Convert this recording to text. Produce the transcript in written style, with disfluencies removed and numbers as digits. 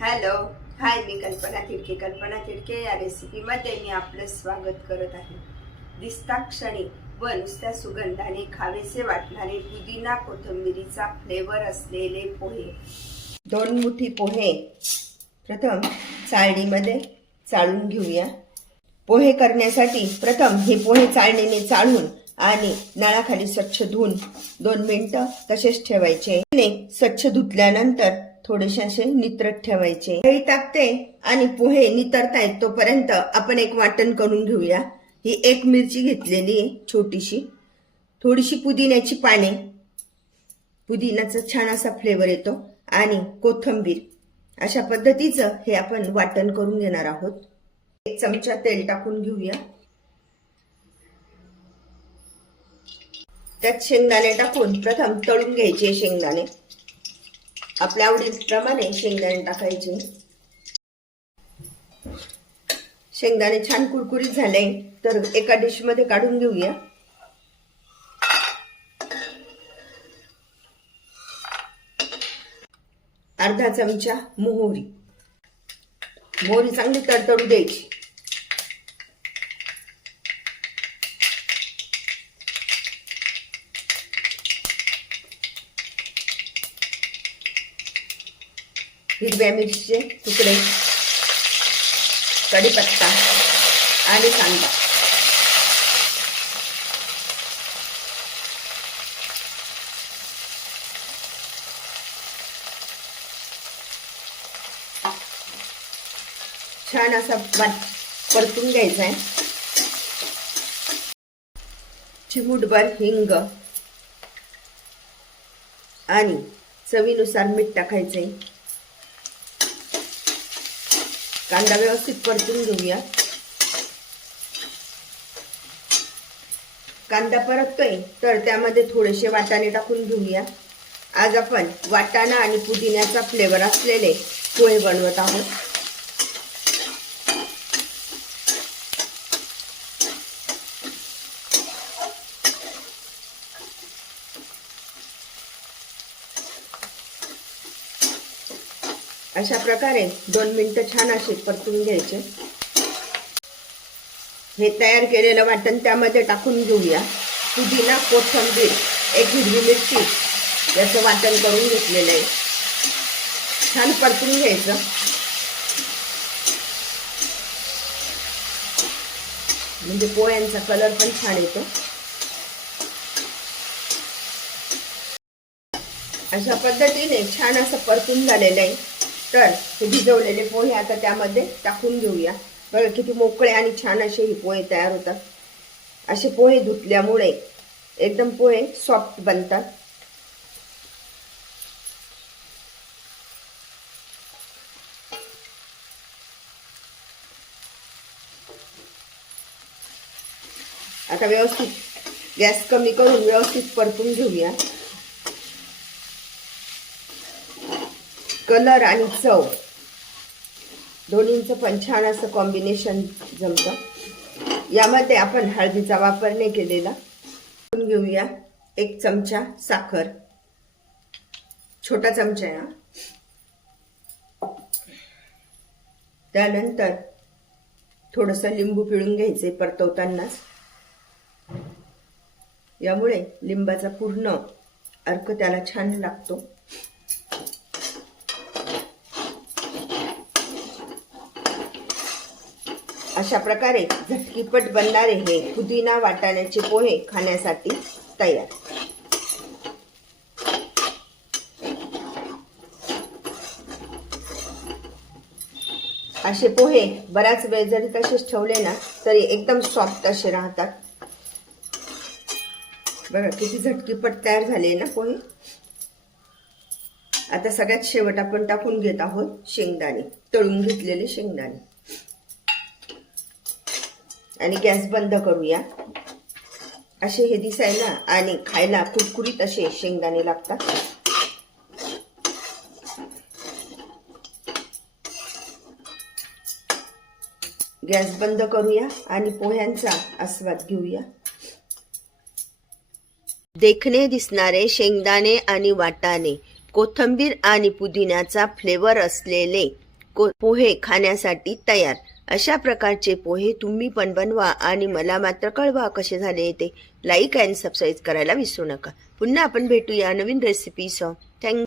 Hello hi, मी कल्पना तिडके या रेसिपीमध्ये मी आपलं स्वागत करत आहे। दिसता क्षणी व नुसत्या सुगंधाने खावेसे वाटणारे पुदिना कोथिंबीरीचा फ्लेवर असलेले पोहे। 2 मुठी पोहे प्रथम चाळणीमध्ये चाळून घेऊया। पोहे करण्यासाठी प्रथम हे पोहे चाळणीने चाळून आणि नळाखाली स्वच्छ धुवून 2 मिनिटं तसेच ठेवायचे। स्वच्छ धुतल्यानंतर थोडेसे असे नितरत ठेवायचे। दही टाकते आणि पोहे नितरतायत तोपर्यंत आपण एक वाटण करून घेऊया। ही 1 मिरची घेतलेली आहे छोटीशी, थोडीशी पुदिन्याची पाने, पुदिनाचा छान असा फ्लेवर येतो, आणि कोथिंबीर। अशा पद्धतीचं हे आपण वाटण करून घेणार आहोत। 1 चमचा तेल टाकून घेऊया। त्यात शेंगदाणे टाकून प्रथम तळून घ्यायचे। शेंगदाणे आपल्या आवडीप्रमाणे शेंगदाणे टाकायचे। शेंगदाणे छान कुरकुरीत झाले तर एका डिश मध्ये काढून घेऊया। अर्धा चमचा मोहरी चांगली तडतडू द्यायची। हिरव्या मिरचीचे तुकडे, कढीपत्ता आणि कांदा। छान असा परतून घ्यायचा आहे। चिमूटभर हिंग आणि चवीनुसार मीठ टाकायचे। कांदा व्यवस्थित परतून घेऊया। कांदा परततोय तर त्यामध्ये थोडेसे वाटाणे टाकून घेऊया। आज आपण वाटाणा आणि पुदिन्याचा फ्लेवर असलेले पोहे बनवत आहोत। अशा प्रकारे 2 मिनिटं छान असे परतून घ्यायचे। हे तयार केलेलं वाटण त्यामध्ये टाकून घेऊया। पुदिना, कोथिंबीर, 1 हिरवी मिरची याचं वाटण करून घेतलेलं आहे। छान परतून घ्यायचं। म्हणजे पोह्यांचा कलर पण छान येतो। अशा पद्धतीने छान असं परतून झालेलं आहे। तर हे भिजवलेले पोहे आता त्यामध्ये टाकून घेऊया। बघा किती मोकळे आणि छान असे हे पोहे तयार होतात। असे पोहे धुतल्यामुळे एकदम पोहे सॉफ्ट बनतात। आता व्यवस्थित गॅस कमी करून व्यवस्थित परतून घेऊया। कलर आणि चव दोन्हींचं पण छान असं कॉम्बिनेशन जमतं। यामध्ये आपण हळदीचा वापर नाही केलेला। घेऊया 1 चमचा साखर, छोटा चमचा आहे। त्यानंतर थोडंसं लिंबू पिळून घ्यायचे परतवतानाच। यामुळे लिंबाचा पूर्ण अर्क त्याला छान लागतो। अशा प्रकारे झटकीपट बनणारे हे पुदिना वाटाण्याचे पोहे खाण्यासाठी तयार। असे पोहे बराच वेळ जरी तसेच ठेवले ना तरी एकदम सॉफ्ट असे राहतात। बघा किती झटकीपट तयार झाले ना पोहे। आता सगळ्यात शेवट आपण टाकून घेत आहोत शेंगदाणे, तळून घेतलेले शेंगदाणे, आणि गॅस बंद करूया। असे हे दिसायला आणि खायला कुरकुरीत असे शेंगदाणे लागतात। गॅस बंद करूया आणि पोह्यांचा आस्वाद घेऊया। देखणे दिसणारे शेंगदाणे आणि वाटाणे, कोथिंबीर आणि पुदिन्याचा फ्लेवर असलेले पोहे खाण्यासाठी तयार. अशा प्रकारचे पोहे तुम्ही पण बनवा आणि मला मात्र कळवा कसे झाले ते. लाईक अँड सबस्क्राईब करायला विसरू नका. पुन्हा आपण भेटूया नवीन रेसिपीसह. थँक्यू.